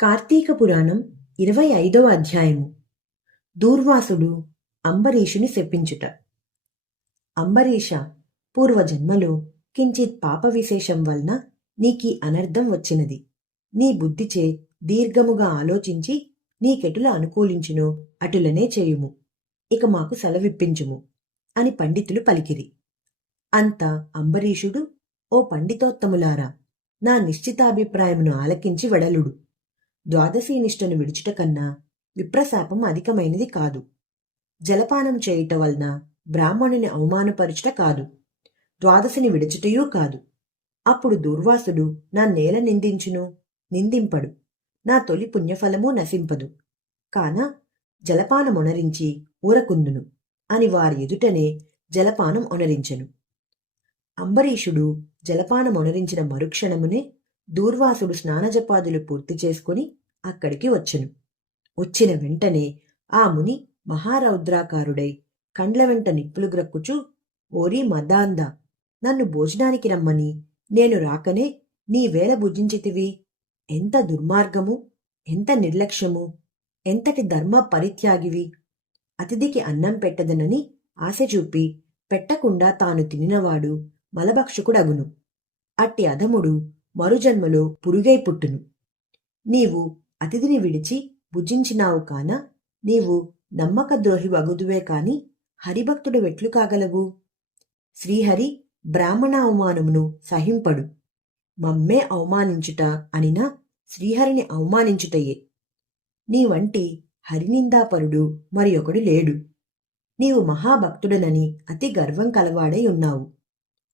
కార్తీక పురాణం ఇరవై ఐదవ అధ్యాయము. దూర్వాసుడు అంబరీషుని శపించుట. అంబరీష పూర్వజన్మలో కించిత్ పాప విశేషం వలన నీకీ అనర్థం వచ్చినది. నీ బుద్ధిచే దీర్ఘముగా ఆలోచించి నీకెటుల అనుకూలించును అటులనే చేయుము. ఇక మాకు సెలవిప్పించుము అని పండితులు పలికిరి. అంత అంబరీషుడు ఓ పండితోత్తములారా నా నిశ్చితాభిప్రాయమును ఆలకించి వెడలుడు. ద్వాదశీ నిష్టను విడుచుట కన్నా విప్రశాపం అధికమైనది కాదు. జలపానం చేయుట వలన బ్రాహ్మణుని అవమానపరుచుట కాదు. ద్వాదశిని విడుచుటయూ కాదు. అప్పుడు దుర్వాసుడు నా నేల నిందించును నిందింపడు. నా తొలి పుణ్యఫలము నశింపదు. కాన జలపానమొనరించి ఊరకుందును అని వారి ఎదుటనే జలపానం ఒనరించెను. అంబరీషుడు జలపానమొనరించిన మరుక్షణమునే దూర్వాసుడు స్నానజపాదులు పూర్తి చేసుకుని అక్కడికి వచ్చెను. వచ్చిన వెంటనే ఆ ముని మహారౌద్రాకారుడై కండ్ల వెంట నిప్పులు గ్రక్కుచూ ఓరి మదాంద నన్ను భోజనానికి రమ్మని నేను రాకనే నీ వేళ భుజించితివి. ఎంత దుర్మార్గము ఎంత నిర్లక్ష్యము ఎంతటి ధర్మ పరిత్యాగివి. అతిథికి అన్నం పెట్టదనని ఆశ చూపి పెట్టకుండా తాను తినినవాడు మలభక్షకుడగును. అట్టి అధముడు మరుజన్మలో పురుగై పుట్టును. నీవు అతిథిని విడిచి భుజించినావు కాన నీవు నమ్మక ద్రోహి వగుదువే కాని హరిభక్తుడు వెట్లు కాగలవు. శ్రీహరి బ్రాహ్మణ అవమానమును సహింపడు. మమ్మే అవమానించుట అనినా శ్రీహరిని అవమానించుటయే. నీ వంటి హరినిందాపరుడు మరి ఒకడు లేడు. నీవు మహాభక్తుడనని అతి గర్వం కలవాడై ఉన్నావు.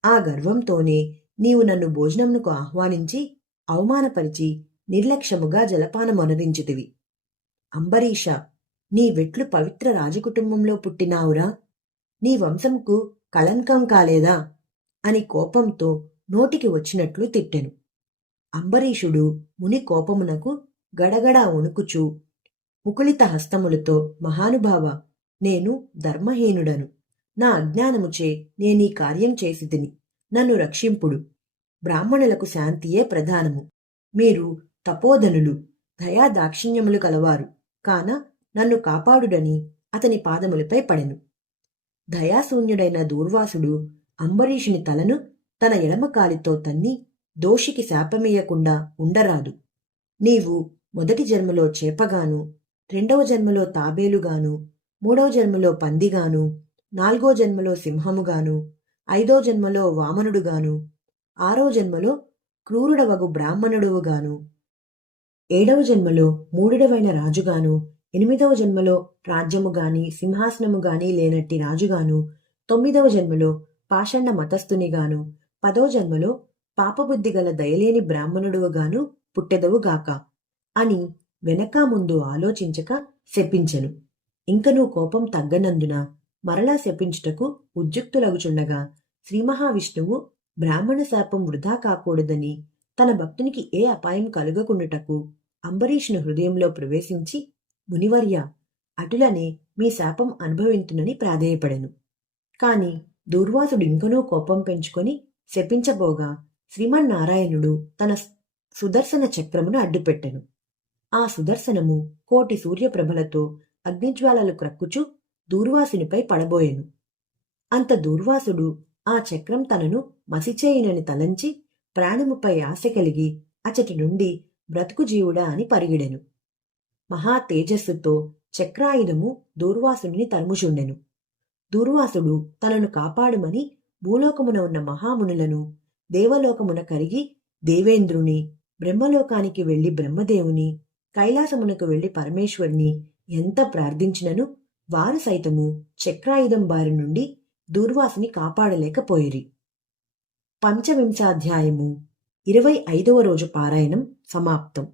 ఆ గర్వంతోనే నీవు నన్ను భోజనమునకు ఆహ్వానించి అవమానపరిచి నిర్లక్ష్యముగా జలపానమొనరించితివి అంబరీష నీ వెట్లు పవిత్ర రాజకుటుంబంలో పుట్టినావురా. నీ వంశంకు కళంకం కాలేదా? అని కోపంతో నోటికి వచ్చినట్లు తిట్టెను. అంబరీషుడు ముని కోపమునకు గడగడా వణుకుచూ ముకుళిత హస్తములతో మహానుభావ నేను ధర్మహీనుడను. నా అజ్ఞానముచే నేనీ కార్యం చేసి తిని నన్ను రక్షింపుడు. బ్రాహ్మణులకు శాంతియే ప్రధానము. మీరు తపోధనులు దయా దాక్షిణ్యములు కలవారు. కాన నన్ను కాపాడుడని అతని పాదములపై పడెను. దయాశూన్యుడైన దూర్వాసుడు అంబరీషుని తలను తన ఎడమకాలితో తన్ని దోషికి శాపమీయకుండా ఉండరాదు. నీవు మొదటి జన్మలో చేపగాను రెండవ జన్మలో తాబేలుగాను మూడవ జన్మలో పందిగాను నాలుగో జన్మలో సింహముగాను ఐదో జన్మలో వామనుడుగాను ఆరో జన్మలో క్రూరుడవగు బ్రాహ్మణుడువుగాను ఏడవ జన్మలో మూడుడవైన రాజుగాను ఎనిమిదవ జన్మలో రాజ్యము గాని సింహాసనము గాని లేనట్టి రాజుగాను తొమ్మిదవ జన్మలో పాషండ మతస్థునిగాను పదో జన్మలో పాపబుద్ధి గల దయలేని బ్రాహ్మణుడువుగాను పుట్టెదవుగాక అని వెనక ముందు ఆలోచించక శపించెను. ఇంకనూ కోపం తగ్గనందున మరలా శపించుటకు ఉద్యుక్తులగుచుండగా శ్రీ మహావిష్ణువు బ్రాహ్మణ శాపం వృధా కాకూడదని తన భక్తునికి ఏ అపాయం కలుగకుండుటకు అంబరీషుని హృదయంలో ప్రవేశించి మునివర్య అటులనే మీ శాపం అనుభవింతునని ప్రాధేయపడెను. కాని దూర్వాసుడు ఇంకనూ కోపం పెంచుకొని శపించబోగా శ్రీమన్నారాయణుడు తన సుదర్శన చక్రమును అడ్డుపెట్టెను. ఆ సుదర్శనము కోటి సూర్యప్రభలతో అగ్నిజ్వాలలు క్రక్కుచు దూర్వాసునిపై పడబోయెను. అంత దూర్వాసుడు ఆ చక్రం తనను మసిచేయునని తలంచి ప్రాణముపై ఆశ కలిగి అచటి నుండి బ్రతుకు జీవుడా అని పరిగిడెను. మహా తేజస్సుతో చక్రాయుధము దూర్వాసుని తరుముచుండెను. దూర్వాసుడు తనను కాపాడుమని భూలోకమున ఉన్న మహామునులను దేవలోకమున కరిగి దేవేంద్రుని బ్రహ్మలోకానికి వెళ్ళి బ్రహ్మదేవుని కైలాసమునకు వెళ్ళి పరమేశ్వరుని ఎంత ప్రార్థించినను వారు సైతము చక్రాయుధం బారి నుండి దూర్వాసుని కాపాడలేకపోయిరి. పంచవింశాధ్యాయము ఇరవై ఐదవ రోజు పారాయణం సమాప్తం.